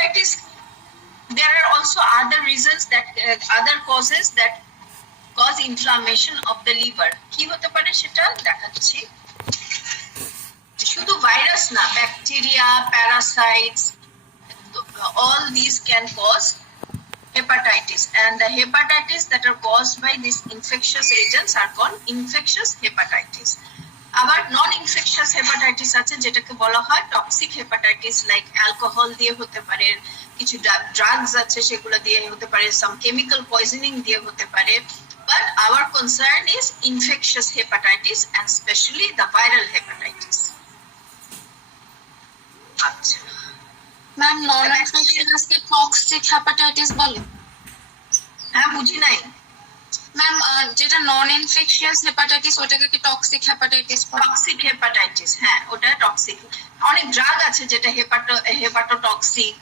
hepatitis, there are also other reasons that other causes that cause inflammation of the liver. কি হতে পারে সেটা দেখাচ্ছি। শুধু ভাইরাস না, bacteria, parasites, all these can cause hepatitis, and the hepatitis that are caused by these infectious agents are called infectious hepatitis. আবার নন infectious hepatitis আছে যেটাকে বলা হয় টক্সিক হেপাটাইটিস, লাইক অ্যালকোহল দিয়ে হতে পারে, কিছু ড্রাগস আছে সেগুলো দিয়ে হতে পারে, সাম কেমিক্যাল পয়জনিং দিয়ে হতে পারে, but our concern is infectious hepatitis and especially the viral hepatitis. আচ্ছা ম্যাম, নন ইনফেকশাস কে টক্সিক হেপাটাইটিস বলে? হ্যাঁ, বুঝি নাই ম্যাম। যেটা নন ইনফেকশাস হেপাটাইটিস ওটাকে কি টক্সিক হেপাটাইটিস বলে? টক্সিক হেপাটাইটিস, হ্যাঁ ওটা টক্সিক। অনেক ড্রাগ আছে যেটা হেপাটোটক্সিক।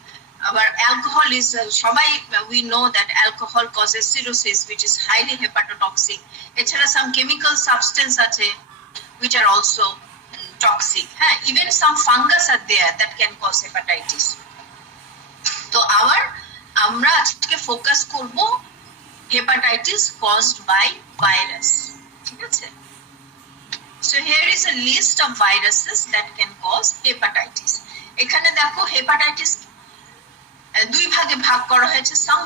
আবার অ্যালকোহল ইজ, সবাই we know that alcohol causes cirrhosis which is highly hepatotoxic. এছাড়া সাম কেমিক্যাল সাবস্টেন্স আছে which are also toxic. হ্যাঁ, even some fungus are there that can cause hepatitis. তো আমরা আজকে ফোকাস করব hepatitis caused by virus. ঠিক আছে? So here is a list of viruses that can cause hepatitis. এখানে দেখো hepatitis দুই ভাগে ভাগ করা হয়েছে। Some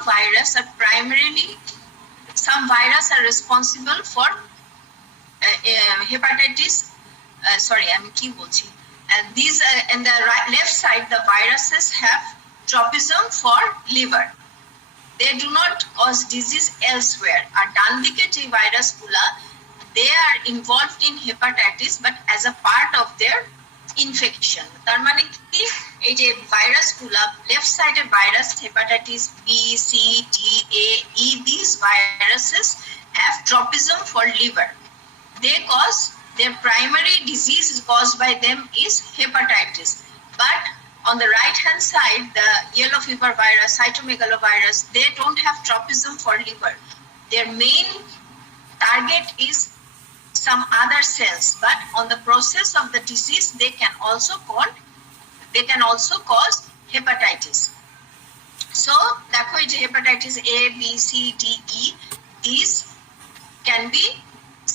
virus are responsible for hepatitis. আমি কি বলছি? These in the left side, the viruses have tropism for liver. They do not cause disease elsewhere. আর ডান দিকে যে ভাইরাসগুলা, they are involved in hepatitis but as a part of their infection. তার মানে কি, এই যে ভাইরাসগুলা, লেফট সাইডের virus hepatitis B, C, D, A, E, these viruses have tropism for liver. They cause, their primary disease caused by them is hepatitis. But on the right hand side, the yellow fever virus, cytomegalovirus, they don't have tropism for liver. Their main target is some other cells, but on the process of the disease they can also cause hepatitis. So দেখো এই যে hepatitis A, B, C, D, E, these can be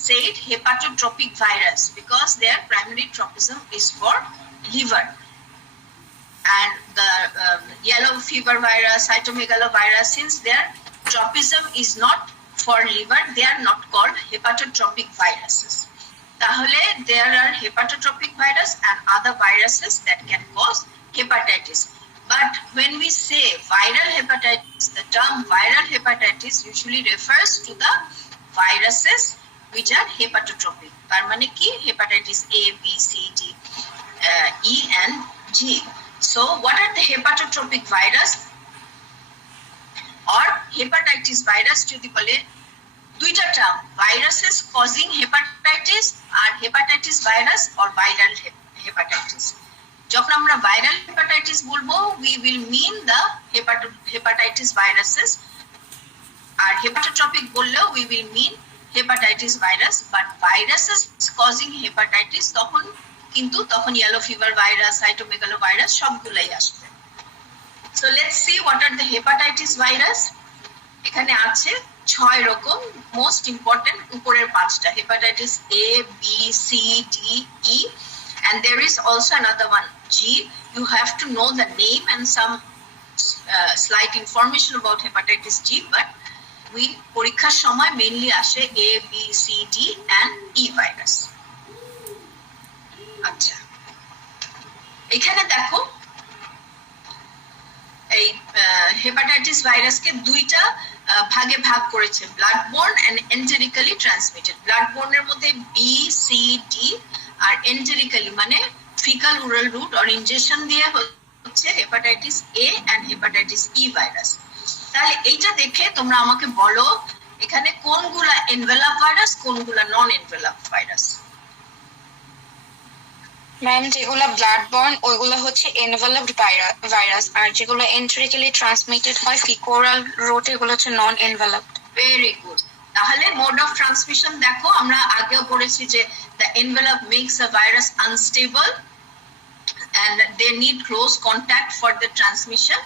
said hepatotropic virus because their primary tropism is for liver. And the yellow fever virus, cytomegalovirus, since their tropism is not for liver, they are not called hepatotropic viruses. Tahole there are hepatotropic virus and other viruses that can cause hepatitis. But when we say viral hepatitis, the term viral hepatitis usually refers to the viruses which are hepatotropic. তার মানে কি, hepatitis A, B, C, D, E and G. So what are the hepatotropic virus or hepatitis virus? যদি বলে দুইটা term, viruses causing hepatitis আর hepatitis virus or viral hepatitis. যখন আমরা viral hepatitis বলবো, we will mean the hepatitis viruses, R hepatotropic বললেও we will mean hepatitis virus. But viruses causing hepatitis তখন yellow fever virus, cytomegalovirus সবগুলাই আসবে. So let's see what are the hepatitis virus. এখানে আছে 6 রকম, most important উপরের 5টা, hepatitis A, B, C, D, E, and there is also another one, G. You have to know the name and some slight information about hepatitis G, but we পরীক্ষার সময় mainly আসে A, B, C, D and E virus. আচ্ছা, এখানে দেখো এই hepatitis ভাইরাসকে দুইটা ভাগে ভাগ করেছে, blood borne and enterically transmitted. ব্লাড বোর্নের মধ্যে বি, সি, ডি, আর এন্টেরিক্যালি মানে faecal oral route or injection দিয়ে হচ্ছে hepatitis A and hepatitis E virus. তাহলে এইটা দেখে তোমরা আমাকে বলো এখানে কোনগুলা এনভেলপ ভাইরাস, কোনগুলা নন এনভেলপ ভাইরাস? ম্যাম, যেগুলো ব্লাড বর্ন ওইগুলো হচ্ছে এনভেলপড ভাইরাস, আর যেগুলো এন্টেরিক্যালি ট্রান্সমিটেড হয় ফিকোরাল রুট, এগুলো হচ্ছে নন এনভেলপড। Very good. তাহলে মোড অফ ট্রান্সমিশন দেখো, আমরা আগেও পড়েছি যে the envelope makes a virus unstable and they need close contact for the transmission.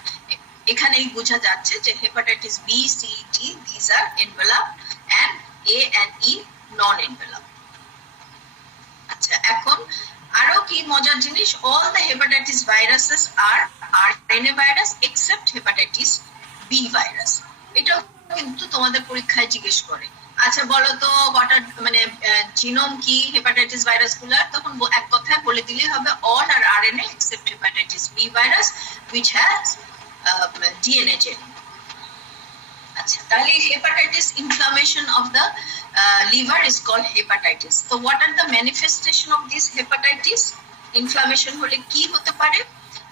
এখানেই বোঝা যাচ্ছে যে hepatitis B, C, D, these are enveloped and A and E non-enveloped. আচ্ছা, এখন আরো কি মজার জিনিস, all the hepatitis viruses are RNA virus except hepatitis B virus. এটাও কিন্তু তোমাদের পরীক্ষায় জিজ্ঞেস করে। আচ্ছা বলো তো মানে জিনোম কি হেপাটাইটিস ভাইরাস গুলার, তখন এক কথায় বলে দিলেই হবে all are RNA except hepatitis B virus which has DNA gene. আচ্ছা, তাহলে hepatitis inflammation of the liver is called hepatitis. So what are the manifestation of this hepatitis? Inflammation হলে কি হতে পারে?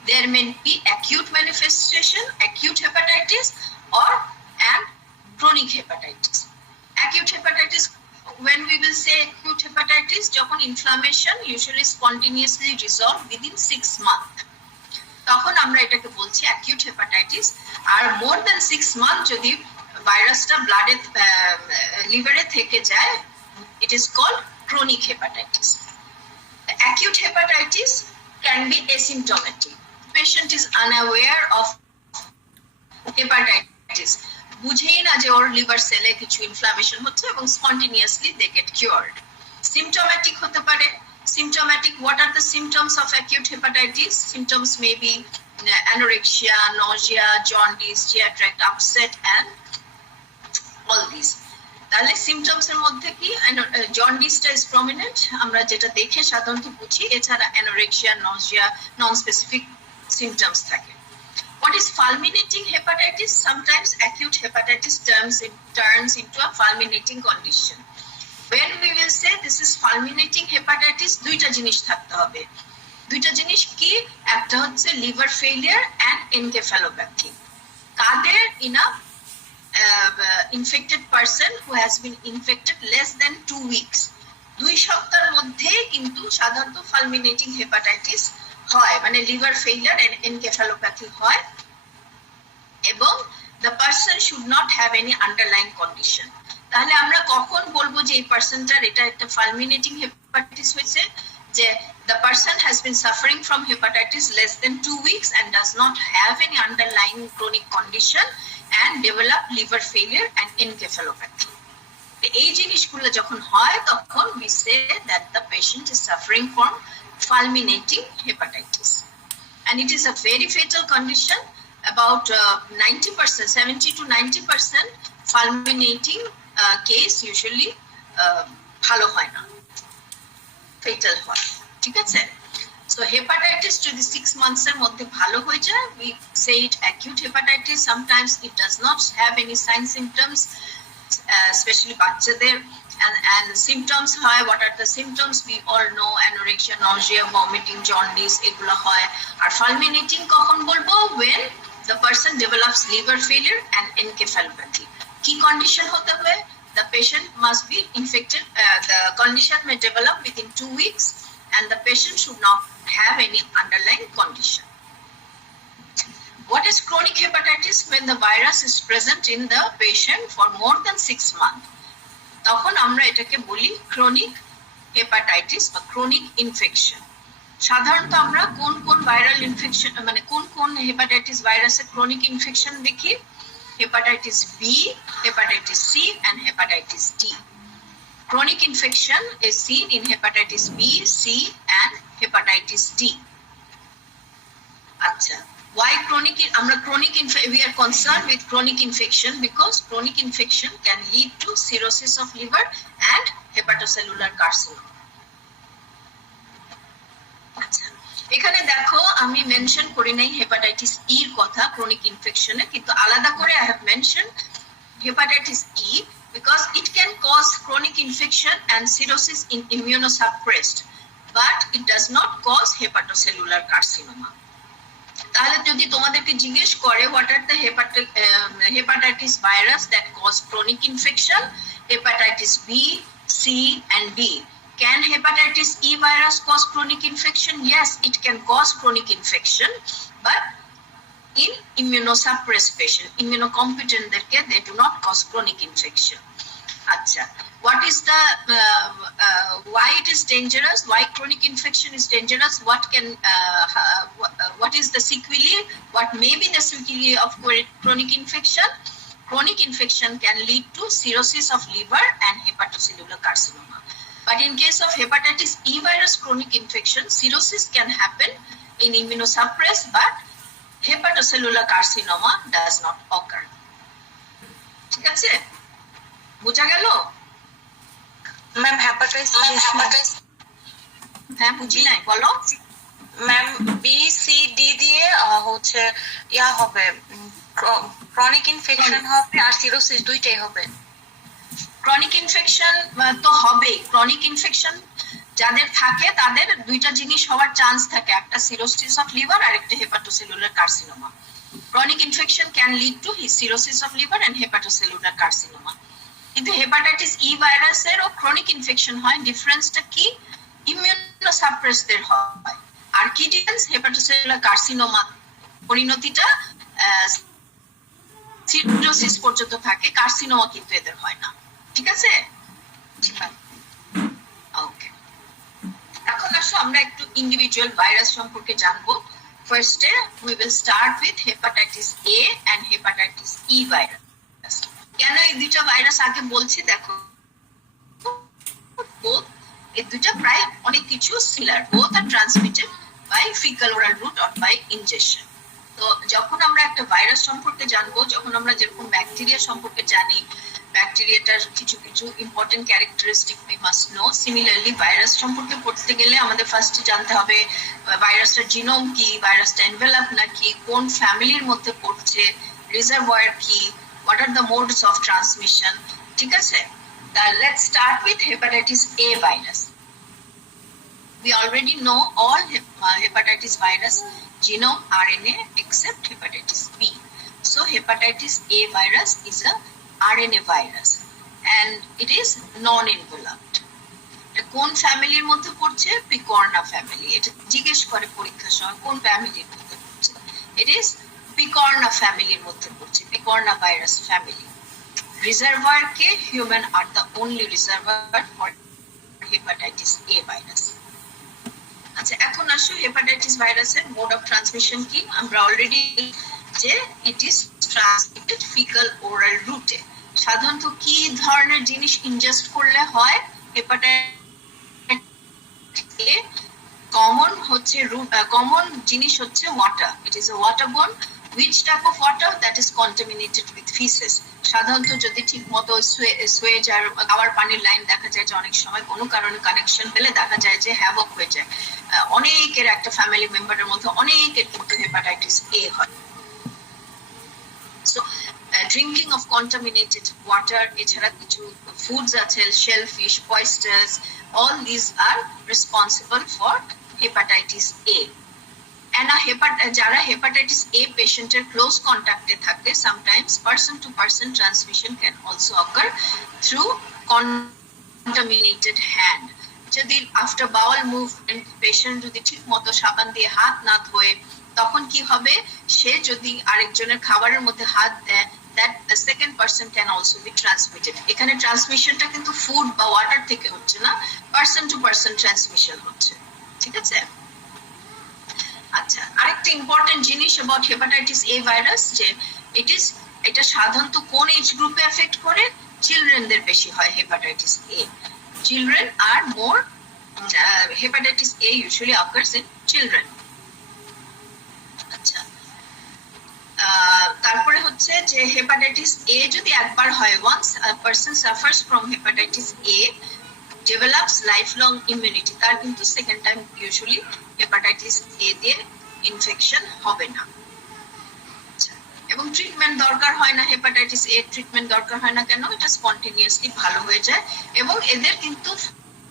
There may be acute manifestation, acute hepatitis, or and chronic hepatitis. Acute hepatitis, when we will say acute hepatitis, যখন inflammation usually spontaneously resolve within 6 months, তখন আমরা এটাকে বলছি acute hepatitis. আর more than 6 months যদি ভাইরাসটা ব্লাডে লিভারে থেকে যায়, it is called chronic hepatitis. The acute hepatitis can be asymptomatic. Patient is unaware of hepatitis, বুঝেই না যে ওর লিভার সেলে কিছু ইনফ্লামেশন হচ্ছে এবং স্পন্টেনিয়াসলি দে গেট কিউরড। সিম্পটোম্যাটিক হতে পারে। Symptomatic, what are the symptoms of acute hepatitis? Symptoms may be anorexia, nausea, jaundice, GI tract upset, and all these. তাহলে symptoms এর মধ্যে কি জন্ডিসটা ইজ প্রমিনেন্ট, আমরা যেটা দেখে সাধারণত বুঝি। এছাড়া anorexia, nausea, non-specific symptoms থাকে। What is fulminating hepatitis? Sometimes acute hepatitis turns into a fulminating condition. When we will say this is fulminating hepatitis, দুইটা জিনিস থাকতে হবে। দুইটা জিনিস কি? একটা হচ্ছে liver failure and encephalopathy. Quader in a infected person who has been infected less than 2 weeks, 2 সপ্তাহের মধ্যে কিন্তু সাধারণত fulminating hepatitis হয়, মানে liver failure and encephalopathy হয়, এবং the person should not have any underlying condition. তাহলে আমরা কখন বলবো যে এই পারসনটার এটা একটা fulminating hepatitis হয়েছে? যে the person has been suffering from hepatitis less than 2 weeks and does not have any underlying chronic condition and develop liver failure and encephalopathy. এই জিনিসগুলো যখন হয় তখন we say that the patient is suffering from fulminating hepatitis, and it is a very fatal condition. About 90%, 70 to 90% fulminating case usually ভালো হয় না, fatal হয়। ঠিক আছে? So hepatitis যদি 6 months এর মধ্যে ভালো হয়ে যায়, we say it acute hepatitis. Sometimes it does not have any sign symptoms, especially বাচ্চাদের, and symptoms হয়। What are the symptoms? We all know anorexia, nausea, vomiting, jaundice, এগুলো হয়। আর fulminating কখন বলবো? When the person develops liver failure and encephalopathy. কি condition হতে হবে? The patient must be infected, the condition may develop within 2 weeks, and the patient should not have any underlying condition. What is chronic hepatitis? When the virus is present in the patient for more than 6 months, তখন আমরা এটাকে বলি chronic hepatitis বা chronic infection. সাধারণত আমরা কোন কোন viral infection, মানে কোন কোন হেপাটাইটিস ভাইরাসের ক্রনিক ইনফেকশন দেখি? Hepatitis B, hepatitis C, and hepatitis D. Chronic infection is seen in hepatitis B, C, and hepatitis D. আচ্ছা, why chronic? আমরা chronic we are concerned with chronic infection because chronic infection can lead to cirrhosis of liver and hepatocellular carcinoma. আচ্ছা, এখানে দেখো আমি mention করি নাই hepatitis E এর কথা ক্রনিক ইনফেকশনে, কিন্তু আলাদা করে I have mention hepatitis E because it can cause chronic infection and cirrhosis in immunosuppressed, but it does not cause hepatocellular carcinoma. তাহলে যদি তোমাদেরকে জিজ্ঞেস করে what are the hepatitis virus that cause chronic infection? Hepatitis B, C, and D. Can hepatitis E virus cause chronic infection? Yes, it can cause chronic infection, but in immunosuppressed patient, immunocompetent they do not cause chronic infection. Acha. What is the why it is dangerous? Why chronic infection is dangerous? What is the sequelae? What may be the sequelae of chronic infection? Chronic infection can lead to cirrhosis of liver and hepatocellular carcinoma. But in case of hepatitis E virus chronic infection, cirrhosis can happen in immunosuppressed, but hepatocellular carcinoma does not occur. ঠিক আছে? বুঝা গেল? Ma'am hepatitis হ্যাঁ বুঝি নাই, বলো। Ma'am B C D দিয়ে হচ্ছে ইয়া হবে, ক্রনিক ইনফেকশন হবে আর সিরোসিস দুইটাই হবে। ক্রনিক ইনফেকশন তো হবে, ক্রনিক ইনফেকশন যাদের থাকে তাদের দুইটা জিনিস হওয়ার চান্স থাকে, একটা সিরোসিস অফ লিভার আর একটা hepatocellular carcinoma. Chronic infection can lead to cirrhosis of liver and hepatocellular carcinoma. কিন্তু হেপাটাইটিস ই ভাইরাসেরও ক্রনিক ইনফেকশন হয়, ডিফারেন্সটা কি? ইমিউনোসাপ্রেসদের হয়। আর কি ডিফারেন্স? হেপাটোসেলুলার কার্সিনোমা পরিণতিটা সিরোসিস পর্যন্ত থাকে, কার্সিনোমা কিন্তু এদের হয় না। ঠিক আছে? ওকে, এখন আসো আমরা একটু ইন্ডিভিজুয়াল ভাইরাস সম্পর্কে জানবো। ফার্স্টে we will start with hepatitis A and hepatitis E virus. কেন এই দুইটা ভাইরাস আগে বলছি দেখো, এই দুইটা প্রায় অনেক কিছু similar, both are transmitted by fecal oral route or by ingestion. তো যখন আমরা একটা ভাইরাস সম্পর্কে জানবো, যখন আমরা যেরকম ব্যাকটেরিয়া সম্পর্কে জানি, ব্যাকটেরিয়াটার কিছু কিছু important characteristic we must know, similarly virus সম্পর্কে পড়তে গেলে আমাদের ফার্স্টে জানতে হবে ভাইরাসটার জিনোম কি, ভাইরাসটা এনভেলপ নাকি, কোন ফ্যামিলির মধ্যে পড়ছে, রিজার্ভয়ার কি, what are the modes of transmission. ঠিক আছে? Let's start with hepatitis A virus. We already know all hepatitis virus genome RNA except hepatitis B. So hepatitis A virus is a RNA virus and it is non-enveloped. কোন ফ্যামিলির মধ্যে পড়ছে? পিকর্না family. এটা জিজ্ঞেস করে পরীক্ষার সময় কোন ফ্যামিলির মধ্যে পড়ছে। It is পিকর্না ফ্যামিলির মধ্যে পড়ছে, পিকর্না ভাইরাস ফ্যামিলি। রিজার্ভার কে? হিউম্যান আর the only reservoir for hepatitis A virus. আচ্ছা, এখন আসো হেপাটাইটিস ভাইরাসের মোড অফ ট্রান্সমিশন কি। আমরা অলরেডি যে it is transmitted faecal oral রুটে। সাধারণত কি ধরনের জিনিস ইনজেস্ট করলে হয় হেপাটাইটিস? কমন জিনিস হচ্ছে water. It is a ওয়াটারবোর্ন। Which type of water? That is contaminated with feces. সাধারণত যদি ঠিক মতো সুয়েজ আর খাওয়ার পানির লাইন দেখা যায় যে অনেক সময় কোনো কারণে কানেকশন পেলে দেখা যায় যে হ্যাভক হয়ে যায়, অনেকের একটা ফ্যামিলি মেম্বারের মধ্যে অনেকের কিন্তু হেপাটাইটিস এ হয়। So drinking of contaminated water, এছাড়া কিছু ফুডস আছে, shellfish, oysters, all this are responsible for hepatitis A. যারা হেপাটাইটিস এ পেশেন্টের ক্লোজ কন্ট্যাক্টে থাকে, sometimes person to person transmission can also occur through contaminated hand. যদি after bowel movement patient যদি ঠিক মতো সাবান দিয়ে হাত না ধোয়ে, তখন কি হবে? সে যদি আরেকজনের খাবারের মধ্যে হাত দেয়, that the second person can also be transmitted. এখানে ট্রান্সমিশনটা কিন্তু ফুড বা ওয়াটার থেকে হচ্ছে না, পারসন টু পারসন ট্রান্সমিশন হচ্ছে। ঠিক আছে? আচ্ছা, আরেকটা ইম্পর্টেন্ট জিনিস অ্যাবাউট হেপাটাইটিস এ ভাইরাস, যে এটা সাধারণত কোন এজ গ্রুপে এফেক্ট করে? চিলড্রেনদের বেশি হয় হেপাটাইটিস এ। চিলড্রেন আর more, hepatitis A usually occurs in children. আচ্ছা, তারপরে হচ্ছে যে হেপাটাইটিস এ যদি একবার হয়, once a person suffers from hepatitis A develops lifelong immunity, তার কিন্তু second time usually hepatitis A দিয়ে ইনফেকশন হবে না। এবং ট্রিটমেন্ট দরকার হয় না, হেপাটাইটিস এ ট্রিটমেন্ট দরকার হয় না কেন? এটা স্পন্টেনিয়াসলি ভালো হয়ে যায় এবং এদের কিন্তু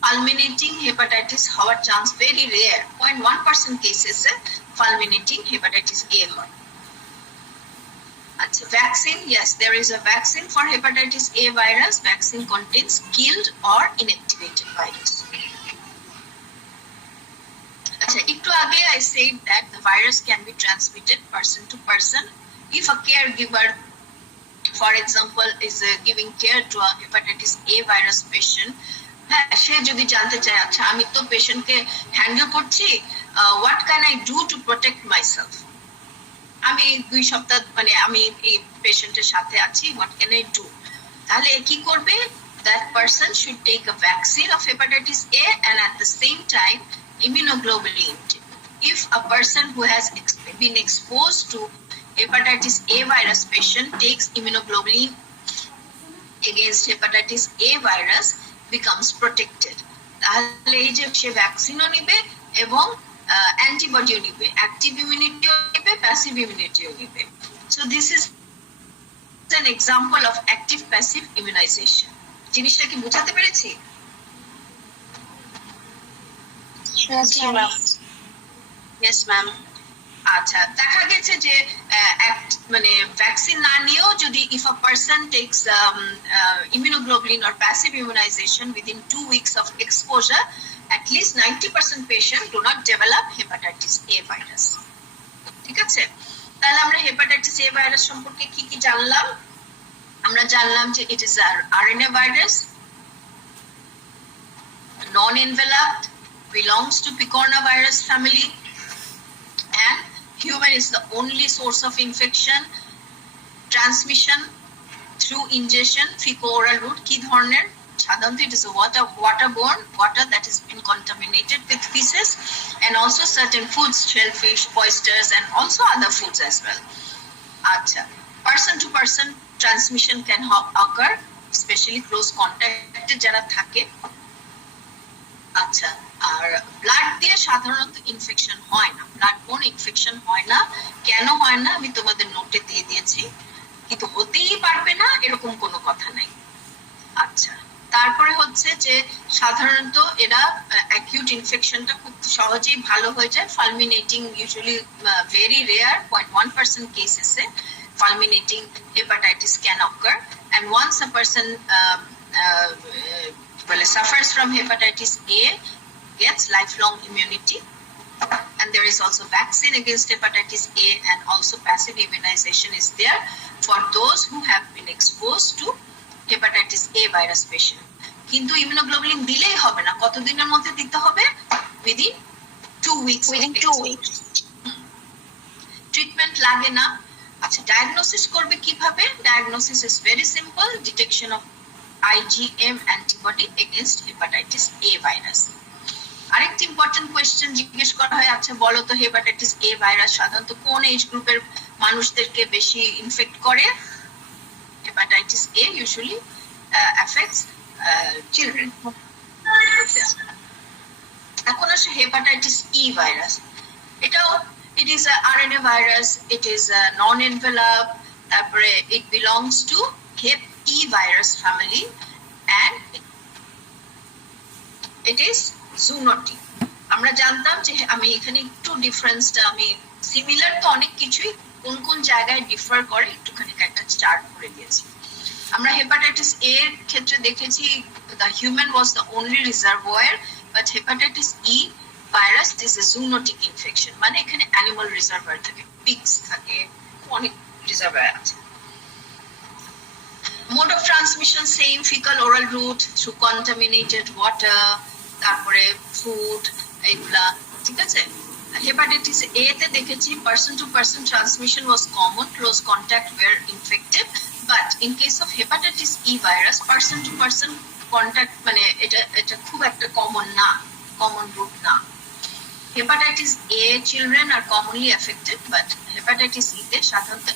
ফালমিনেটিং হেপাটাইটিস হওয়ার চান্স ভেরি রেয়ার। 0.1% কেসেসে ফালমিনেটিং হেপাটাইটিস এ হয়। আচ্ছা, vaccine, yes, there is a vaccine for hepatitis A virus. Vaccine contains killed or inactivated virus. আচ্ছা, একটু আগে I said that the virus can be transmitted person to person if a caregiver for example is giving care to a hepatitis A virus patient, হ্যাঁ সে যদি জানতে চায় আচ্ছা আমি তো পেশেন্টকে হ্যান্ডেল করছি, what can I do to protect myself, আমি 2 সপ্তাহ মানে আমি এই পেশেন্টের সাথে আছি, হোয়াট ক্যান আই ডু, তাহলে কি করবে, that person should take a vaccine of hepatitis A and at the same time immunoglobulin. If a person who has been exposed to hepatitis A virus patient takes immunoglobulin against hepatitis A virus, becomes protected. তাহলে এই যে সে ভ্যাকসিনও নিবে এবং অ্যান্টিবডিও নিবে, active ইমিউনিটিও নিবে, passive ইমিউনিটিও নিবে। So this is an example of active passive immunization. জিনিসটা কি বোঝাতে পেরেছি? Yes, ma'am. আচ্ছা, দেখা গেছে যে মানে ভ্যাকসিন না নিয়েও যদি if a person takes immunoglobulin or passive immunization within 2 weeks of exposure, at least 90% patient do not develop hepatitis A virus. ঠিক আছে, তাহলে আমরা হেপাটাইটিস A ভাইরাস সম্পর্কে কি কি জানলাম? আমরা জানলাম যে it is an RNA virus, non-enveloped, belongs to picornavirus family, and human is the only source of infection, transmission through ingestion, fecal-oral route কি ধরনের, সাধারণত it is a waterborne, water that has been contaminated with feces, and also certain foods, shellfish, oysters, and also other foods as well. আচ্ছা, person to person transmission can occur, especially close contact যারা থাকে। আচ্ছা, আর blood দিয়ে সাধারণত infection হয় না, blood বোন infection হয় না, কেন হয় না আমি তোমাদের নোটে দিয়ে দিয়েছি, কিন্তু হতেই পারবে না এরকম কোনো কথা নাই। আচ্ছা, তারপরে হচ্ছে যে সাধারণত এরা অ্যাকিউট ইনফেকশনটা খুব সহজেই ভালো হয়ে যায়, ফালমিনেটিং ইউজুয়ালি ভেরি রেয়ার 0.1% কেসেসে fulminating hepatitis can occur, and once a person suffers from hepatitis A, gets lifelong immunity, and there is also vaccine against hepatitis A, and also passive immunization is there for those who have been exposed to hepatitis A virus patient. কিন্তু immunoglobulin দিলেই হবে না, কতদিনের মধ্যে দিতে হবে? within 2 weeks. Within 2 weeks. Treatment লাগে না। আচ্ছা, ডায়াগনোসিস করবে কিভাবে? Diagnosis is very simple, detection of IgM antibody against hepatitis A virus. আরেকটি ইম্পর্টেন্ট কোয়েশ্চেন জিজ্ঞেস করা হয়, আচ্ছা বলো তো হেপাটাইটিস A ভাইরাস সাধারণত কোন এজ গ্রুপের মানুষদেরকে বেশি ইনফেক্ট করে? Hepatitis A usually affects children. এখন আসে হেপাটাইটিস E ভাইরাস। এটাও it is a RNA virus, it is a non-enveloped, তারপরে it belongs to Hep E virus family, and it is zoonotic. আমরা জানতাম যে আমি এখানে একটু ডিফারেন্সটা আমি সিমিলার তো অনেক কিছুই, কোন কোন জায়গায় ডিফার করে একটুখানি একটা চার্ট করে দিয়েছি। আমরা হেপাটাইটিস A এর ক্ষেত্রে দেখেছি the human was the only reservoir, but hepatitis E virus is a zoonotic infection, মানে এখানে অ্যানিমাল রিজার্ভার থাকে, পিগস থাকে, অনেক রিজার্ভার আছে। Mode of transmission same, faecal oral route, through contaminated water, তারপরে ফুড, এগুলা ঠিক আছে। হেপাটাইটিস A তে দেখেছি person to person transmission was common, close contact were infected, but in case of hepatitis E virus person to person contact মানে এটা খুব একটা কমন না, কমন রুট না। Hepatitis A children are commonly affected, but hepatitis E তে সাধারণত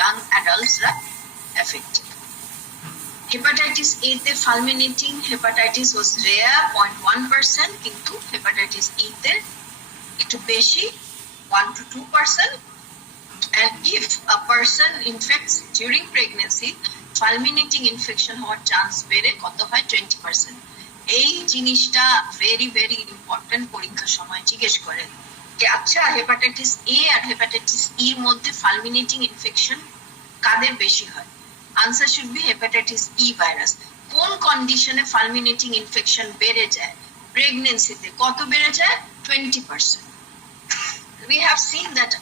young adults are affected. Hepatitis A তে fulminating hepatitis was rare 0.1%, কিন্তু hepatitis E তে একটু বেশি 1 to 2%, and if a person infects during pregnancy, fulminating infection হওয়ার chance বেড়ে কত হয় 20%. এই জিনিসটা ভেরি ভেরি ইম্পর্টেন্ট, পরীক্ষার সময় জিজ্ঞেস করেন যে আচ্ছা হেপাটাইটিস A আর হেপাটাইটিস E এর মধ্যে ফালমিনেটিং ইনফেকশন কাদের বেশি হয়? Answer should be hepatitis E virus. কোন কন্ডিশনে ফালমিনেটিং ইনফেকশন বেড়ে যায়? প্রেগন্যান্সিতে কত বেড়ে যায়? 20%. We have seen that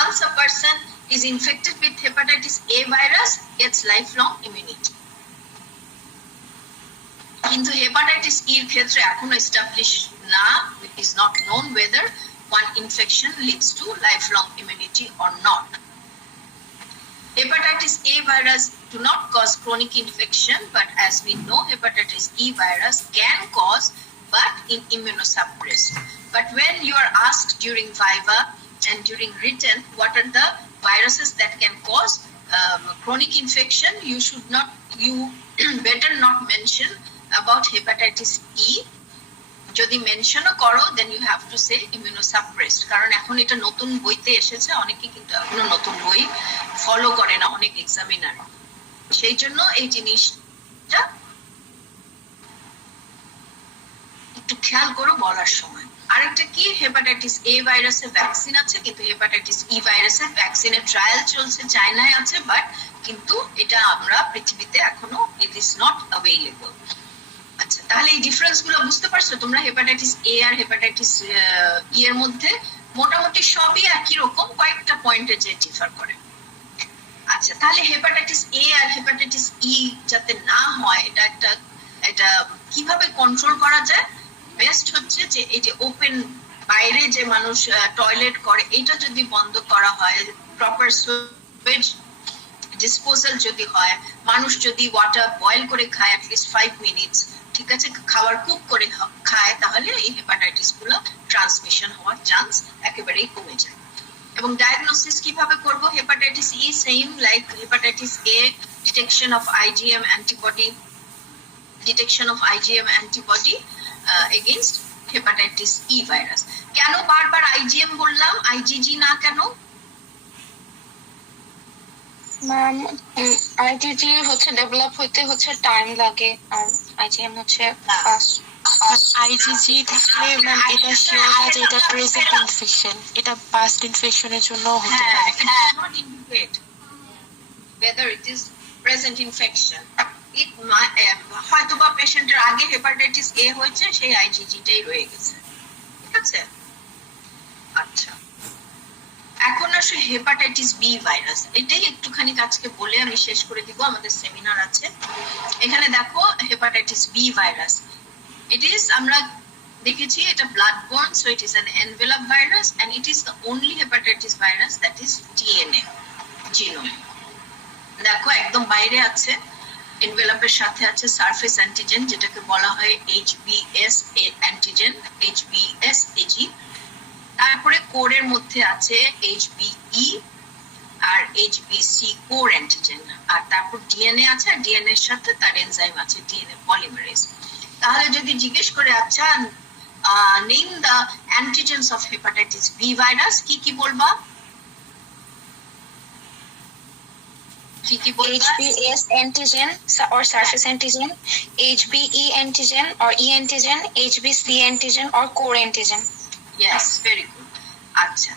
once a person is infected with hepatitis A virus gets lifelong immunity. কিন্তু হেপাটাইটিস ইর ক্ষেত্রে এখনো এস্টাবলিশ না, it is not known whether one infection leads to lifelong immunity or not. Hepatitis A virus do not cause chronic infection, but as we know, hepatitis E virus can cause, but in immunosuppressed. But when you are asked during viva and during written, what are the viruses that can cause chronic infection, you better not mention about hepatitis E. যদি মেনশনও করো then you have to say immunosuppressed, কারণ এখন এটা নতুন বইতে এসেছে, অনেকে কিন্তু এখনো নতুন বই ফলো করে না অনেক এক্সামিনার, সেই জন্য এই জিনিসটা একটু খেয়াল করো বলার সময়। আরেকটা কি, হেপাটাইটিস এ ভাইরাসের ভ্যাকসিন আছে, কিন্তু হেপাটাইটিস ই ভাইরাসের ভ্যাকসিনের ট্রায়াল চলছে, চায়নায় আছে, বাট কিন্তু এটা আমরা পৃথিবীতে এখনো ইট ইজ নট অ্যাভেইলেবল। আচ্ছা, তাহলে এই ডিফারেন্স গুলো বুঝতে পারছো তোমরা? Hepatitis A R hepatitis E এর মধ্যে মোটামুটি সবই একই রকম, কয়েকটা পয়েন্টে যে ডিফার করে। আচ্ছা, তাহলে hepatitis A R hepatitis E যাতে না হয় এটা কিভাবে কন্ট্রোল করা যায়? বেস্ট হচ্ছে যে এই যে ওপেন বাইরে যে মানুষ টয়লেট করে এটা যদি বন্ধ করা হয়, প্রপার সুয়েজ ডিসপোজাল যদি হয়, মানুষ যদি ওয়াটার বয়েল করে খায় অ্যাটলিস্ট 5 মিনিটস, ঠিক আছে, খাবার কুক করে খায়, তাহলে এই হেপাটাইটিস গুলো ট্রান্সমিশন হওয়ার চান্স একেবারেই কমে যায়। এবং ডায়াগনোসিস কিভাবে করব? Hepatitis E same like hepatitis A, detection of IgM antibody, against hepatitis E virus. কেন বারবার আইজিএম বললাম, আইজিজি না কেন? ম্যাম আইজিজি হচ্ছে ডেভেলপ হইতে হচ্ছে টাইম লাগে, আর আইজিএম হচ্ছে ফাস্ট। আইজিজি থাকলে ম্যাম এটা শিওর না যে এটা প্রেজেন্ট ইনফেকশন, এটা পাস্ট ইনফেকশনের জন্য হতে পারে। It does not indicate whether it is present infection. It হয়তো বা পেশেন্টের আগে হেপাটাইটিস এ হয়েছে, সেই আইজিজিটাই রয়ে গেছে, ঠিক আছে। আচ্ছা, এখন আসে হেপাটাইটিস বি ভাইরাস। এটাই একটুখানি আজকে বলে আমি শেষ করে দিব, আমাদের সেমিনার আছে। এখানে দেখো hepatitis B virus, it is, আমরা দেখেছি এটা blood-borne, so it is an envelope virus and it is the only hepatitis virus that is DNA genome. দেখো একদম বাইরে আছে, এনভেলপের সাথে আছে সারফেস অ্যান্টিজেন, যেটাকে বলা হয় HBs অ্যান্টিজেন, HBsAg। তারপরে কোরের মধ্যে আছে HBe আর HBc কোর অ্যান্টিজেন, আর তারপর ডিএনএ আছে, আর ডিএনএ এর সাথে তার এনজাইম আছে ডিএনএ পলিমারেজ। তাহলে যদি জিজ্ঞেস করে আচ্ছা name the antigens of hepatitis B virus, কি কি বলবা? কি কি বলবা? HBs antigen or surface antigen, HBe antigen or E antigen, HBc antigen or core antigen. Yes, very good. আচ্ছা,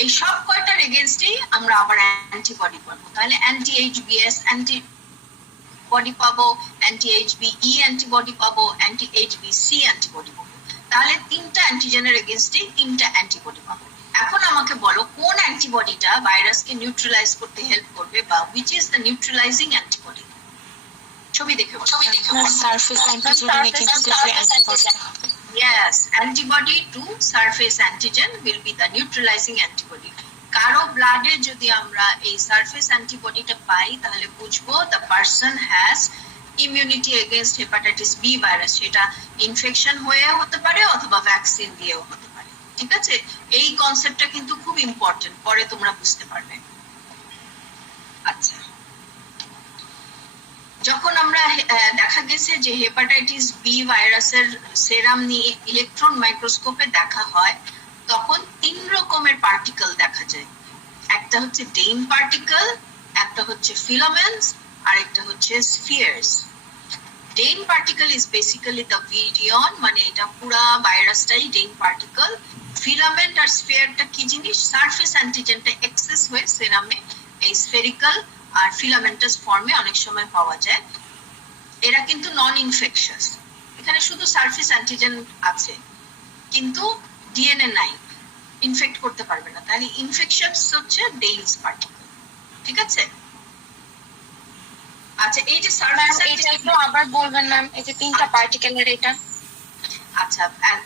এই সব কয়টার এগেইনস্টেই আমরা আবার অ্যান্টিবডি পাবো। তাহলে অ্যান্টি এইচবিএস অ্যান্টিবডি পাবো, অ্যান্টি এইচবিই অ্যান্টিবডি পাবো, অ্যান্টি এইচবিসি অ্যান্টিবডি পাবো। তাহলে তিনটা অ্যান্টিজেনের এগেইনস্টে তিনটা অ্যান্টিবডি পাবো। এখন আমাকে বলো কোন অ্যান্টিবডিটা ভাইরাসকে নিউট্রালাইজ করতে হেল্প করবে, বা which is the neutralizing antibody? ছবি দেখে বলো। সারফেস অ্যান্টিজেনের এগেইনস্টে যে অ্যান্টিবডি হবে। Yes, antibody to surface antigen will be the neutralizing antibody. কারো ব্লাডে যদি আমরা এই সারফেস অ্যান্টিবডিটা পাই, তাহলে বুঝবো the person has immunity against hepatitis B virus. সেটা ইনফেকশন হয়ে হতে পারে অথবা ভ্যাকসিন দিয়েও হতে পারে, ঠিক আছে। এই কনসেপ্টটা কিন্তু খুব ইম্পর্টেন্ট, পরে তোমরা বুঝতে পারবে। আচ্ছা, যখন আমরা দেখা গেছে যে হেপাটাইটিস বি ভাইরাসের সেরাম নিয়ে ইলেকট্রন মাইক্রোস্কোপে দেখা হয়, তখন 3 রকমের পার্টিকেল দেখা যায়। একটা হচ্ছে ডেইন পার্টিকেল, একটা হচ্ছে ফিলামেন্টস, আর একটা হচ্ছে spheres. Dane particle is basically the virion, মানে এটা পুরা ভাইরাসটাই ডেইন পার্টিকেল। ফিলামেন্ট আর স্ফিয়ারটা কি জিনিস? সারফেস অ্যান্টিজেনটা এক্সেস হয়ে সেরামে এই স্ফেরিক্যাল আর ফিলামেন্টাস ফর্মে অনেক সময় পাওয়া যায়। এরা কিন্তু নন ইনফেকশাস, এখানে শুধু সারফেস অ্যান্টিজেন আছে কিন্তু ডিএনএ নাই, ইনফেক্ট করতে পারবে না। তাহলে ইনফেকশাস হচ্ছে ডেইনস পার্টিকেল। ঠিক আছে? আচ্ছা, এই যে ম্যাম সার্ফেস এটা একটু আবার বলবেন ম্যাম, এই যে 3টা পার্টিকেলের এটা। আচ্ছা,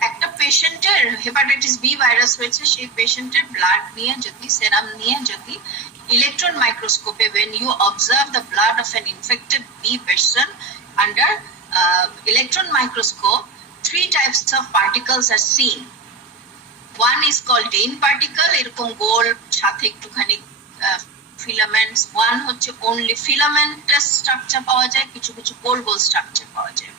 একটা পেশেন্টের হেপাটাইটিস বি ভাইরাস হয়েছে, সেই পেশেন্টের ব্লাড নিয়ে যদি, সেরাম নিয়ে যদি electron microscope, when you observe the blood of an infected bee person under electron microscope, 3 types of particles are seen. One is called Dane particle, এরকম গোল সাথে একটুখানি filaments. One হচ্ছে only filamentous structure পাওয়া যায়, কিছু কিছু গোল গোল স্ট্রাকচার পাওয়া যায়।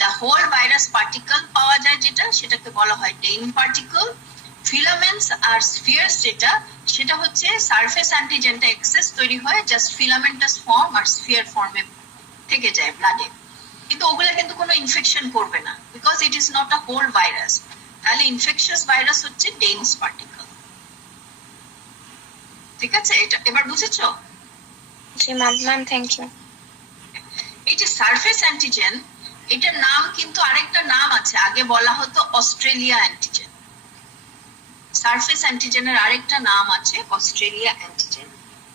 The whole virus particle পাওয়া যায় যেটা, সেটাকে বলা হয় Dane particle. Filaments আর spheres যেটা, সেটা হচ্ছে সারফেস অ্যান্টিজেনটা এক্সেস তৈরি হয়, জাস্ট ফিলামেন্টাস ফর্ম আর স্ফিয়ার ফর্মে থেকে যায় ব্লাডে, কিন্তু ওগুলা কিন্তু কোনো ইনফেকশন করবে না, because it is not a whole virus. তাহলে ইনফেকশাস ভাইরাস হচ্ছে ডেন্স পার্টিকেল। ঠিক আছে, এটা এবার বুঝেছো? জি ম্যাম, ম্যাম থ্যাংক ইউ। এই যে সারফেস অ্যান্টিজেন, এটার নাম কিন্তু আরেকটা নাম আছে, আগে বলা হতো অস্ট্রেলিয়া অ্যান্টিজেন। সারফেস অ্যান্টিজেনের আরেকটা নাম আছে Australia antigen.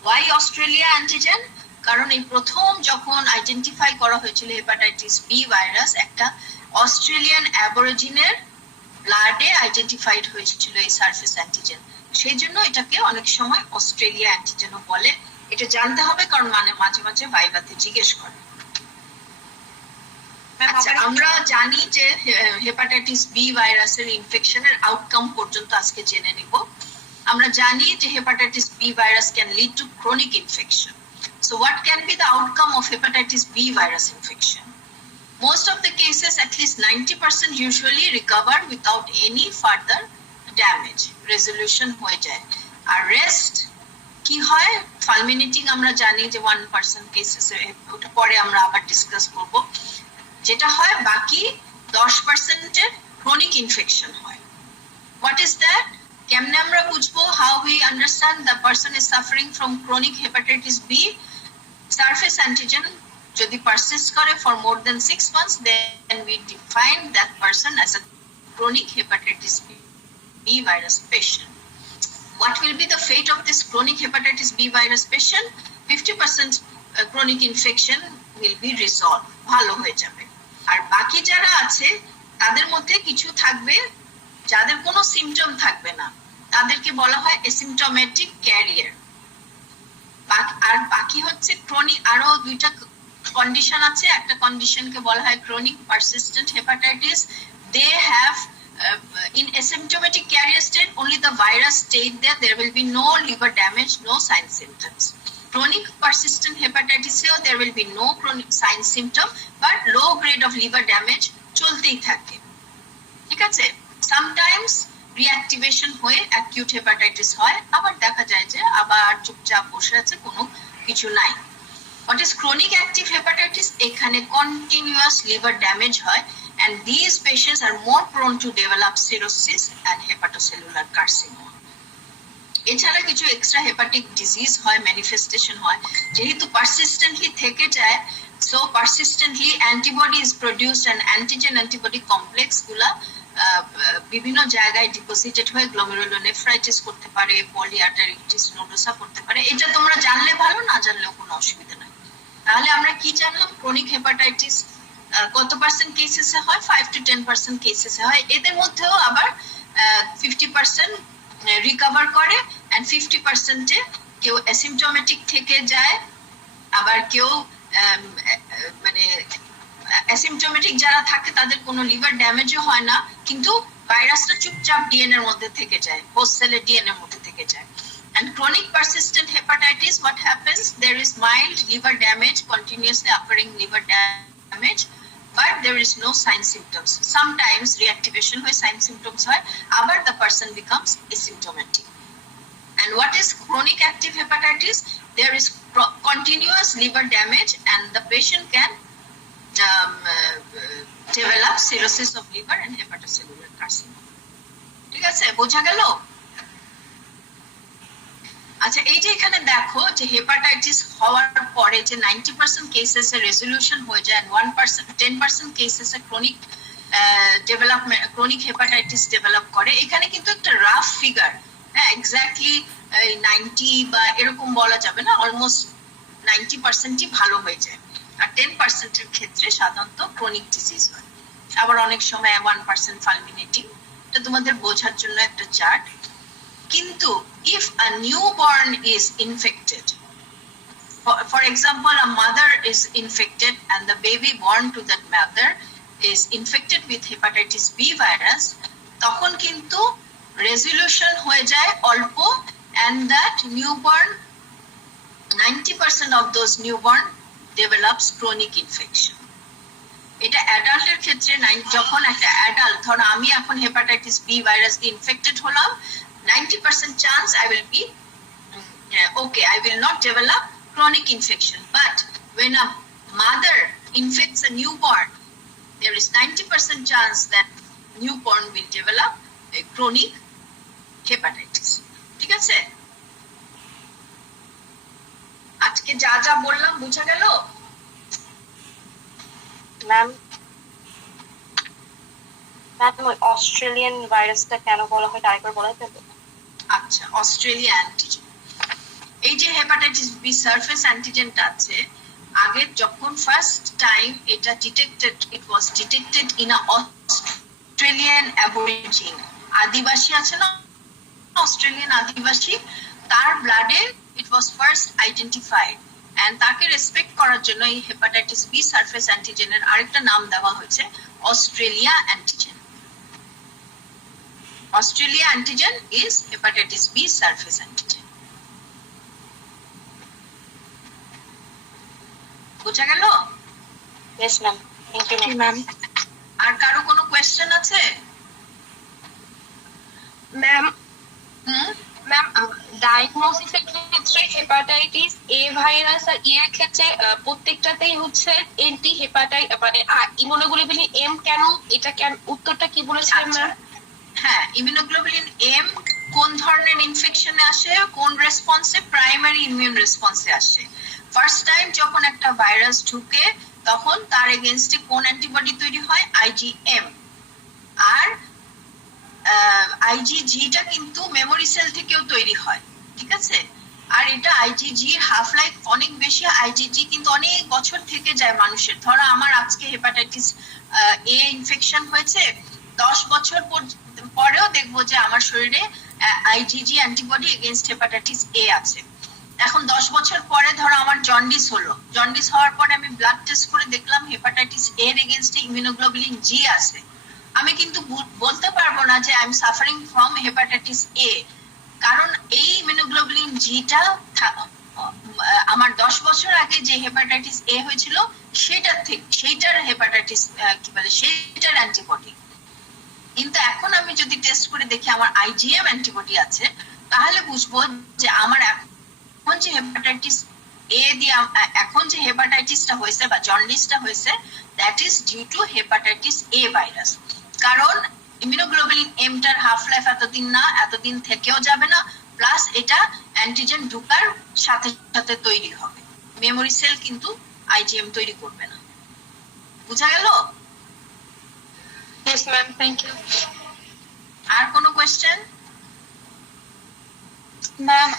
Why Australia antigen? কারণ এই প্রথম যখন আইডেন্টিফাই করা হয়েছিল হেপাটাইটিস বি ভাইরাস, একটা অস্ট্রেলিয়ান অ্যাবরিজিনের ব্লাডে আইডেন্টিফাইড হয়েছিল এই সারফেস অ্যান্টিজেন, সেই জন্য এটাকে অনেক সময় অস্ট্রেলিয়া অ্যান্টিজেনও বলে। এটা জানতে হবে, কারণ মাঝে মাঝে ভাইভাতে জিজ্ঞেস করে। আচ্ছা, আমরা জানি যে হেপাটাইটিস বি ভাইরাসের ইনফেকশনের আউটকাম পর্যন্ত আজকে জেনে নিব। আমরা জানি যে hepatitis B virus can lead to chronic infection. So what can be the outcome of hepatitis B virus infection? Most of the cases, at least 90% usually recover without any further damage. Resolution হয়ে যায়। আর rest কি হয়? ফালমিনেটিং আমরা জানি যে 1% cases, ওটা পরে আমরা আবার ডিসকাস করব। যেটা হয় বাকি 10%-এর ক্রনিক ইনফেকশন হয়। What is that? কেমনে আমরা বুঝবো? How we understand the person is suffering from chronic hepatitis B? Surface antigen যদি persist করে for more than 6 months, then we define that person as a chronic hepatitis B virus patient. What will be the fate of this chronic hepatitis B virus patient? 50% chronic infection will be resolved, ভালো হয়ে যাবে। আর বাকি যারা আছে তাদের মধ্যে কিছু থাকবে যাদের কোনো সিমটম থাকবে না, তাদেরকে বলা হয় অ্যাসিম্পটোমেটিক ক্যারিয়ার। আর বাকি হচ্ছে ক্রনিক, আরো 2টা কন্ডিশন আছে। একটা কন্ডিশনকে বলা হয় chronic persistent hepatitis. They have in asymptomatic carrier state, only the virus stayed there. There will be no liver damage, no sign symptoms. Chronic persistent hepatitis A, there will be no chronic sign symptom, but low grade of liver damage চলতেই থাকে। ঠিক আছে? Sometimes reactivation হয়ে acute hepatitis হয়, আবার দেখা যায় যে আবার চুপচাপ বসে আছে, কোনো কিছু নাই। What is chronic active hepatitis? এখানে continuous liver damage হয়, and these patients are more prone to develop cirrhosis and hepatocellular carcinoma. এছাড়া কিছু এক্সট্রা হেপাটিক ডিজিজ হয়, ম্যানিফেস্টেশন হয়, যেহেতু পারসিস্টেন্টলি থেকে যায়, so persistently antibody is produced, and antigen antibody complex গুলা বিভিন্ন জায়গায় ডিপোজিটেড হয়ে গ্লোমেরুলোনেফ্রাইটিস করতে পারে, পলিআর্টারিটিস নোডোসা করতে পারে। এটা তোমরা জানলে ভালো, না জানলেও কোনো অসুবিধা নাই। তাহলে আমরা কি জানলাম? ক্রনিক হেপাটাইটিস কত পার্সেন্ট কেসেসে হয়? 5 to 10% কেসেসে হয়। এদের মধ্যেও আবার 50% রিকভার করে, and 50%-এ কেউ অ্যাসিম্পটোমেটিক থেকে যায়, আবার কেউ মানে অ্যাসিম্পটোমেটিক যারা থাকে তাদের কোনো লিভার ড্যামেজও হয় না, কিন্তু ভাইরাসটা চুপচাপ ডিএনএ এর মধ্যে থেকে যায়, হোস্ট সেলের ডিএনএ এর মধ্যে থেকে যায়। And chronic persistent hepatitis, what happens? There is mild liver damage, continuously occurring liver damage, but there is no sign symptoms. Sometimes reactivation হয়, sign symptoms হয়, আবার the person becomes asymptomatic. And what is chronic active hepatitis? There is continuous liver damage, and the patient can develop cirrhosis of liver and hepatocellular carcinoma. ঠিক আছে, বোঝা গেল? আচ্ছা, এই যে এখানে দেখো যে হেপাটাইটিস হওয়ার পরে যে 90% কেসেসে রেজলিউশন হয়ে যায়, 10% কেসেসে chronic development, chronic hepatitis develop করে। এখানে কিন্তু একটা রাফ ফিগার, হ্যাঁ, এক্স্যাক্টলি 90 বা এরকম বলা যাবে না, অলমোস্ট 90%ই ভালো হয়ে যায়, আর 10%-এর ক্ষেত্রে সাধারণত ক্রনিক ডিজিজ হয়। আবার অনেক সময় 1% ফালমিনেটিং। এটা তোমাদের বোঝার জন্য একটা চার্ট। কিন্তু if a newborn is infected, for example a mother is infected and the baby born to that mother is infected with hepatitis B virus, তখন কিন্তু রেজলিউশন হয়ে যায় অল্প, and that newborn 90% of those newborn develops chronic infection. এটা অ্যাডাল্টের ক্ষেত্রে যখন একটা adult, ধরো আমি এখন হেপাটাইটিস বি ভাইরাস দিয়ে ইনফেক্টেড হলাম, 90% chance I will be okay, I will not develop chronic infection. But when a mother infects a newborn, there is 90% chance that newborn will develop a chronic hepatitis. ঠিক আছে? আজকে যা যা বললাম বুঝা গেল? ম্যাম ওই অস্ট্রেলিয়ান ভাইরাসটা কেন বলা হয় আরেকবার বলা যাবে? আচ্ছা, অস্ট্রেলিয়া অ্যান্টিজেন, এই যে হেপাটাইটিস বি সারফেস অ্যান্টিজেনটা আছে, আগে যখন ফার্স্ট টাইম এটা detected, it was detected in a Australian aborigine, আদিবাসী আছে না, অস্ট্রেলিয়ান আদিবাসী, তার ব্লাডে it was first identified, and তাকে রেসপেক্ট করার জন্য এই হেপাটাইটিস বি সারফেস অ্যান্টিজেনের আরেকটা নাম দেওয়া হয়েছে Australia antigen. Australia antigen is hepatitis B surface antigen. বুঝা গেল? Yes ma'am, thank you ma'am. আর কারো কোনো কোয়েশ্চেন আছে? ম্যাম হুম, ডায়াগনোসিসের ক্ষেত্রে হেপাটাইটিস এ ভাইরাস আর এর ক্ষেত্রে প্রত্যেকটাতেই হচ্ছে এন্টি হেপাটাইট মানে ইমিউনোগ্লোবুলিন এম কেন, এটা কেন, উত্তরটা কি বলেছিলেন আচ্ছা। ম্যাম? হ্যাঁ, ইমিউনোগ্লোবুলিন এম কোন ধরনের ইনফেকশনে আসে, কোন রেসপন্সে? প্রাইমারি ইমিউন রেসপন্সে আসে। ফার্স্ট টাইম যখন একটা ভাইরাস ঢুকে তখন তার এগেইনস্টে কোন অ্যান্টিবডি তৈরি হয়? আইজিএম। আর আইজিজিটা কিন্তু মেমোরি সেল থেকেও তৈরি হয়, ঠিক আছে? আর এটা আইজিজি হাফ লাইফ অনেক বেশি, আইজিজি কিন্তু অনেক বছর থেকে যায় মানুষের। ধরো আমার আজকে হেপাটাইটিস এ ইনফেকশন হয়েছে, 10 বছর পরেও দেখবো যে আমার শরীরে IgG antibody against hepatitis A আছে। এখন 10 বছর পরে ধরো আমার জন্ডিস হলো, জন্ডিস হওয়ার পরে আমি ব্লাড টেস্ট করে দেখলাম হেপাটাইটিস এর এগেইনস্টে ইমিউনোগ্লোবুলিন জি আছে। আমি কিন্তু বলতে পারবো না যে I am suffering from hepatitis এ, কারণ এই ইমিউনোগ্লোবুলিন জিটা আমার 10 বছর আগে যে হেপাটাইটিস এ হয়েছিল সেইটার হেপাটাইটিস কি বলে সেইটার অ্যান্টিবডি। কিন্তু এখন আমি যদি টেস্ট করে দেখি আমার আইজিএম অ্যান্টিবডি আছে, তাহলে বুঝবো যে আমার এখন যে হেপাটাইটিস এ দিয়ে এখন যে হেপাটাইটিসটা হয়েছে বা জন্ডিসটা হয়েছে, that is due to hepatitis A virus. কারণ ইমিউনোগ্লোবুলিন এমটার হাফ লাইফ এতদিন না, এতদিন থেকেও যাবে না, প্লাস এটা অ্যান্টিজেন ঢুকার সাথে সাথে তৈরি হবে, মেমোরি সেল কিন্তু আইজিএম তৈরি করবে না। বুঝা গেল? Yes ma'am, thank you. আর কোনো question? Ma'am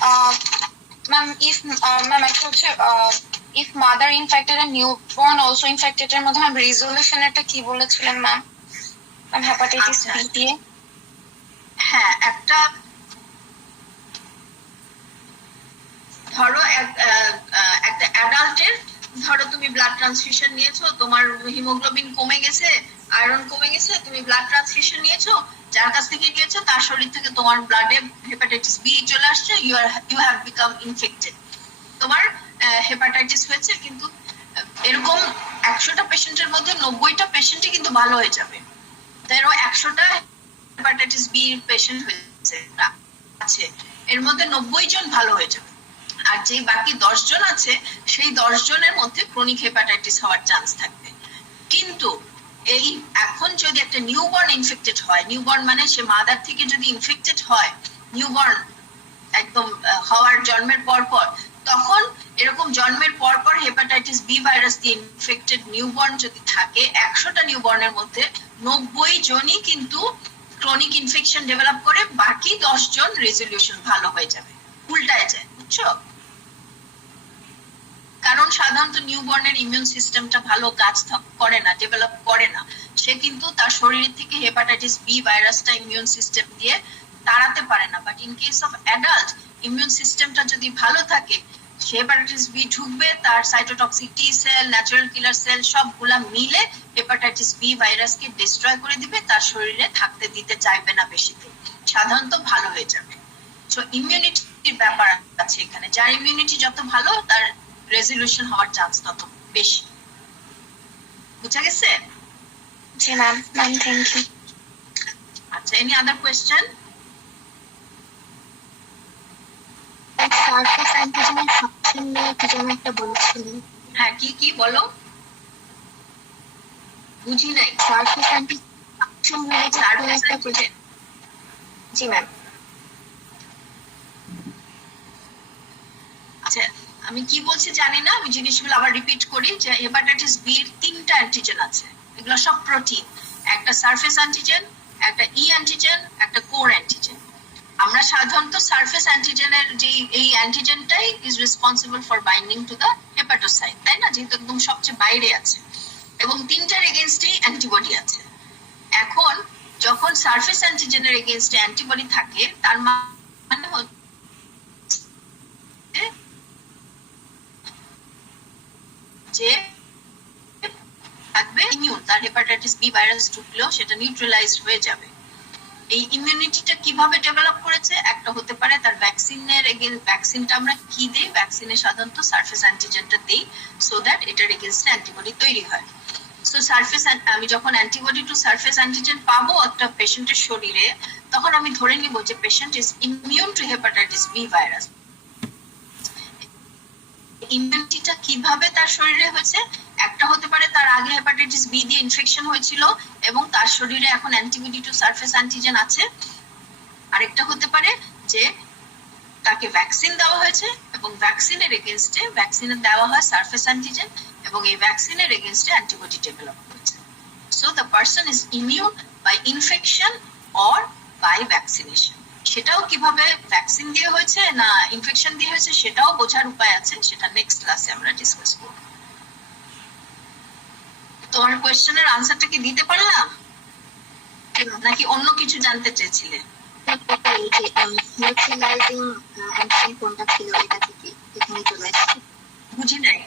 if mother infected and newborn also infected এর মধ্যে ম্যাম রেজলিউশনটা কি বলেছিলেন ম্যাম? হেপাটাইটিস বি দিয়ে। হ্যাঁ, একটা ধরো একটা অ্যাডাল্টের, ধরো তুমি ব্লাড ট্রান্সফিউশন নিয়েছো, তোমার হিমোগ্লোবিন কমে গেছে, আয়রন কমে গেছে, তুমি ব্লাড ট্রান্সফিউশন নিয়েছো, যার কাছ থেকে নিয়েছো তার শরীর থেকে তোমার ব্লাডে হেপাটাইটিস বি চলে আসছে, ইউ হ্যাভ বিকাম ইনফেক্টেড, তোমার হেপাটাইটিস হয়েছে। কিন্তু এরকম 100টা পেশেন্টের মধ্যে 90টা পেশেন্টই কিন্তু ভালো হয়ে যাবে। ধরো 100টা হেপাটাইটিস বি পেশেন্ট হয়েছে আছে, এর মধ্যে 90 জন ভালো হয়ে যাবে, আর যে বাকি 10 জন আছে সেই 10 জনের মধ্যে ক্রনিক হেপাটাইটিস হওয়ার চান্স থাকবে। কিন্তু এই এখন যদি একটা নিউবর্ন ইনফেক্টেড হয়, নিউবর্ন মানে সে মাদার থেকে যদি ইনফেক্টেড হয়, নিউবর্ন একদম হওয়ার জন্মের পর পর, তখন এরকম জন্মের পর পর হেপাটাইটিস বি ভাইরাস দিয়ে ইনফেক্টেড নিউবর্ন যদি থাকে, 100টা নিউবর্নের মধ্যে 90 জনই কিন্তু ক্রনিক ইনফেকশন ডেভেলপ করে, বাকি 10 জন রেজলিউশন ভালো হয়ে যাবে। উল্টায় যায়, বুঝছো? কারণ সাধারণত নিউবর্নের ইমিউন সিস্টেমটা ভালো কাজ করে না, ডেভেলপ করে না। সে কিন্তু তার শরীর থেকে হেপাটাইটিস বি ভাইরাসটা ইমিউন সিস্টেম দিয়ে তাড়াতে পারে না। But in case of adult immune সিস্টেমটা যদি ভালো থাকে, সে হেপাটাইটিস বি ঢুকবে, তার সাইটোটক্সিক টি সেল, ন্যাচারাল কিলার সেল সবগুলা মিলে হেপাটাইটিস বি ভাইরাসকে ডিস্ট্রয় করে দিবে, তার শরীরে থাকতে দিতে চাইবে না বেশিদিন, সাধারণত ভালো হয়ে যাবে। সো ইমিউনিটির ব্যাপার আছে এখানে, যার ইমিউনিটি যত ভালো তার রেজলিউশন হওয়ার চান্স তত বেশি। বুঝা গেছে? জি ম্যাম। Ma'am thank you. আচ্ছা, এনি আদার কোয়েশ্চেন? সারফেস অ্যান্টিজেনের ফাংশন নিয়ে কি যেন একটা বলছিলেন। হ্যাঁ, কি বলো? বুঝি নাই। সারফেস অ্যান্টিজেন ফাংশন রিলেটেড কোনো একটা কোয়েশ্চেন। জি ম্যাম। আচ্ছা, আমি কি বলছি জানি না, আমি জিনিসগুলো আবার রিপিট করি যে হেপাটাইটিস বি এর 3টা অ্যান্টিজেন আছে, এগুলো সব প্রোটিন। একটা সারফেস অ্যান্টিজেন, একটা ই অ্যান্টিজেন, একটা কোর অ্যান্টিজেন। আমরা সাধারণত সারফেস অ্যান্টিজেনের যে এই অ্যান্টিজেনটাই is responsible for binding to the hepatocyte, তাই না? যেহেতু একদম সবচেয়ে বাইরে আছে এবং 3টার এগেইনস্টেই অ্যান্টিবডি আছে। এখন যখন সারফেস অ্যান্টিজেনের এগেইনস্টে অ্যান্টিবডি থাকে, তার মানে হচ্ছে যে থাকবে ইমিউন, তার হেপাটাইটিস বি ভাইরাস ঢুকলেও সেটা নিউট্রালাইজড হয়ে যাবে। এই ইমিউনিটিটা কিভাবে ডেভেলপ করেছে? একটা হতে পারে তার ভ্যাকসিনটা আমরা কি দেই, ভ্যাকসিনে সাধারণত সারফেস অ্যান্টিজেনটা দেই সো দ্যাট এটার এগেইনস্টে অ্যান্টিবডি তৈরি হয়। সো আমি যখন অ্যান্টিবডি টু সারফেস অ্যান্টিজেন পাবো একটা পেশেন্টের শরীরে, তখন আমি ধরে নিব যে patient is immune to hepatitis B virus. ইমিউনিটিটা কিভাবে তার শরীরে হয়েছে? একটা হতে পারে তার আগে হেপাটাইটিস বি দিয়ে ইনফেকশন হয়েছিল এবং তার শরীরে এখন অ্যান্টিবডি টু সারফেস অ্যান্টিজেন আছে। আরেকটা হতে পারে যে তাকে ভ্যাকসিন দেওয়া হয়েছে এবং ভ্যাকসিনের এগেইনস্টে ভ্যাকসিনে দেওয়া হয় সারফেস অ্যান্টিজেন এবং এই ভ্যাকসিনের এগেইনস্টে অ্যান্টিবডি ডেভেলপ হয়েছে। So the person is immune by infection or by vaccination. সেটাও কিভাবে ভ্যাকসিন দিয়ে হয়েছে না ইনফেকশন দিয়ে হয়েছে সেটাও বোঝার উপায় আছে, সেটা নেক্সট ক্লাসে আমরা ডিসকাস করব। তোমার কোয়েশ্চেনের আনসারটা কি দিতে পারলাম নাকি অন্য কিছু জানতে চেয়েছিলে? নিউট্রালাইজিং অ্যান্টিজেন কোনটা ছিল এটা থেকে এখানে চলে আসছে। বুঝি নাই।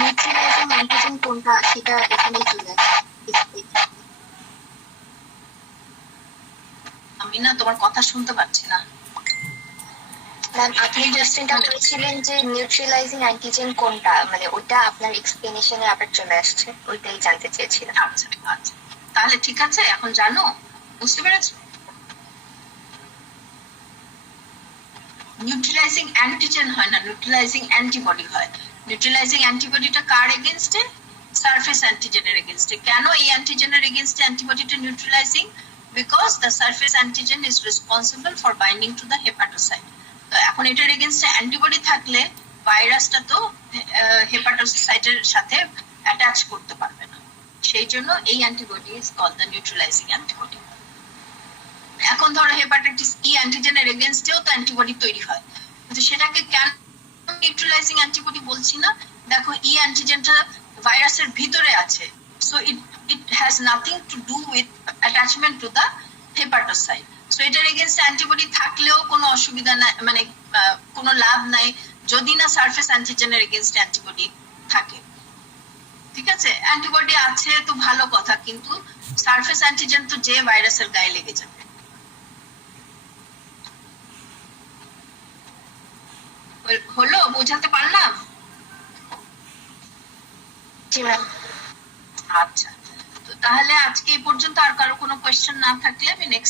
নিউট্রালাইজিং অ্যান্টিজেন কোনটা সেটা এখানেই চলে আসছে। আমি না তোমার কথা শুনতে পাচ্ছি না। ম্যাম আপনি কোশ্চেনটা করেছিলেন যে নিউট্রালাইজিং অ্যান্টিজেন কোনটা, মানে ওটা আপনার এক্সপ্লেনেশনে আবার চলে আসছে, ওইটাই জানতে চেয়েছিলাম। আচ্ছা আচ্ছা, তাহলে ঠিক আছে, এখন জানো, বুঝতে পেরেছো? নিউট্রালাইজিং অ্যান্টিজেন হয় না, নিউট্রালাইজিং অ্যান্টিবডি হয়। নিউট্রালাইজিং অ্যান্টিবডিটা কার এগেইনস্টে? সারফেস অ্যান্টিজেনের এগেইনস্টে। কেন এই অ্যান্টিজেনের এগেইনস্টে অ্যান্টিবডিটা neutralising? Because the surface antigen is responsible for binding to the hepatocyte. তো এখন এটার এগেইনস্টে অ্যান্টিবডি থাকলে ভাইরাসটা তো হেপাটোসাইটের সাথে অ্যাটাচ করতে পারবে না, সেই জন্য এই antibody is called the neutralising antibody. এখন ধরো হেপাটাইটিস ই অ্যান্টিজেনের এগেইনস্টেও তো অ্যান্টিবডি তৈরি হয়, কিন্তু সেটাকে কেন নিউট্রালাইজিং অ্যান্টিবডি বলছি না? দেখো ই অ্যান্টিজেনটা ভাইরাসের ভিতরে আছে, so it has nothing to do with attachment two the hepatocyte. So এটার এগেইনস্টে অ্যান্টিবডি থাকলেও কোনো অসুবিধা নাই, মানে কোনো লাভ নাই যদি না সারফেস অ্যান্টিজেনের এগেইনস্টে অ্যান্টিবডি থাকে। ঠিক আছে, অ্যান্টিবডি আছে তো ভালো কথা, কিন্তু সারফেস অ্যান্টিজেন তো যে ভাইরাসের গায়ে লেগে যাবে। হলো, বোঝাতে পারলাম? জি ম্যাম। আচ্ছা, তো তাহলে আজকে এই পর্যন্ত। আর কারো কোনো কোয়েশ্চেন না থাকলে আমি নেক্সট